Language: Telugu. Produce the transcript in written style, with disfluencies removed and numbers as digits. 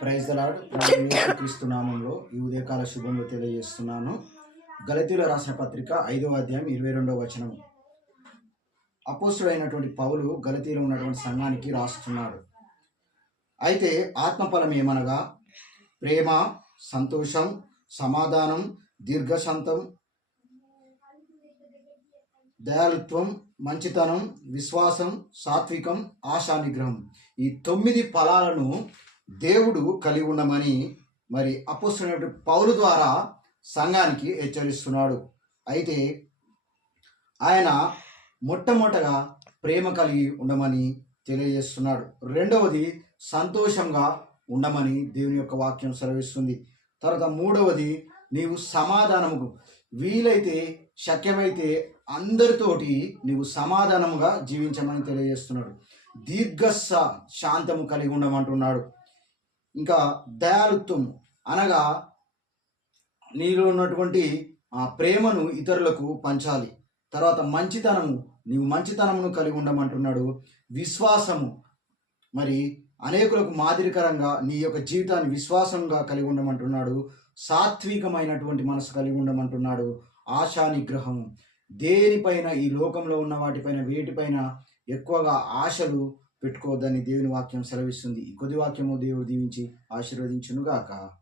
Praise the lord. క్రీస్తు నామంలో ఈ ఉదయకాల శుభంలో తెలియజేస్తున్నాను. గలతీయుల రాసిన పత్రిక 5వ అధ్యాయం 22వ వచనం. అపోస్తుడైనటువంటి పౌలు గలతీలో ఉన్నటువంటి సంఘానికి రాస్తున్నాడు. అయితే ఆత్మఫలం ఏమనగా ప్రేమ, సంతోషం, సమాధానం, దీర్ఘశాంతం, దయాళుత్వం, మంచితనం, విశ్వాసం, సాత్వికం, ఆశా నిగ్రహం. ఈ 9 ఫలాలను దేవుడు కలిగి ఉండమని మరి అపోస్తలుడైన పౌలు ద్వారా సంఘానికి హెచ్చరిస్తున్నాడు. అయితే ఆయన మొట్టమొదటగా ప్రేమ కలిగి ఉండమని తెలియజేస్తున్నాడు. రెండవది సంతోషంగా ఉండమని దేవుని యొక్క వాక్యం సెలవిస్తుంది. తర్వాత మూడవది నీవు సమాధానము, వీలైతే శక్యమైతే అందరితోటి నీవు సమాధానముగా జీవించమని తెలియజేస్తున్నాడు. శాంతము కలిగి ఉండమంటున్నాడు. ఇంకా దయాళుత్వం అనగా నీలో ఉన్నటువంటి ఆ ప్రేమను ఇతరులకు పంచాలి. తర్వాత మంచితనము, నీవు మంచితనమును కలిగి ఉండమంటున్నాడు. విశ్వాసము, మరి అనేకులకు మాదిరికరంగా నీ యొక్క జీవితాన్ని విశ్వాసంగా కలిగి ఉండమంటున్నాడు. సాత్వికమైనటువంటి మనసు కలిగి ఉండమంటున్నాడు. ఆశా నిగ్రహము, దేనిపైన ఈ లోకంలో ఉన్న వాటిపైన వేటిపైన ఎక్కువగా ఆశలు పెట్టుకోవద్దని దేవుని వాక్యం సెలవిస్తుంది. ఈ కొద్ది వాక్యము దేవుడు దీవించి ఆశీర్వదించునుగాక.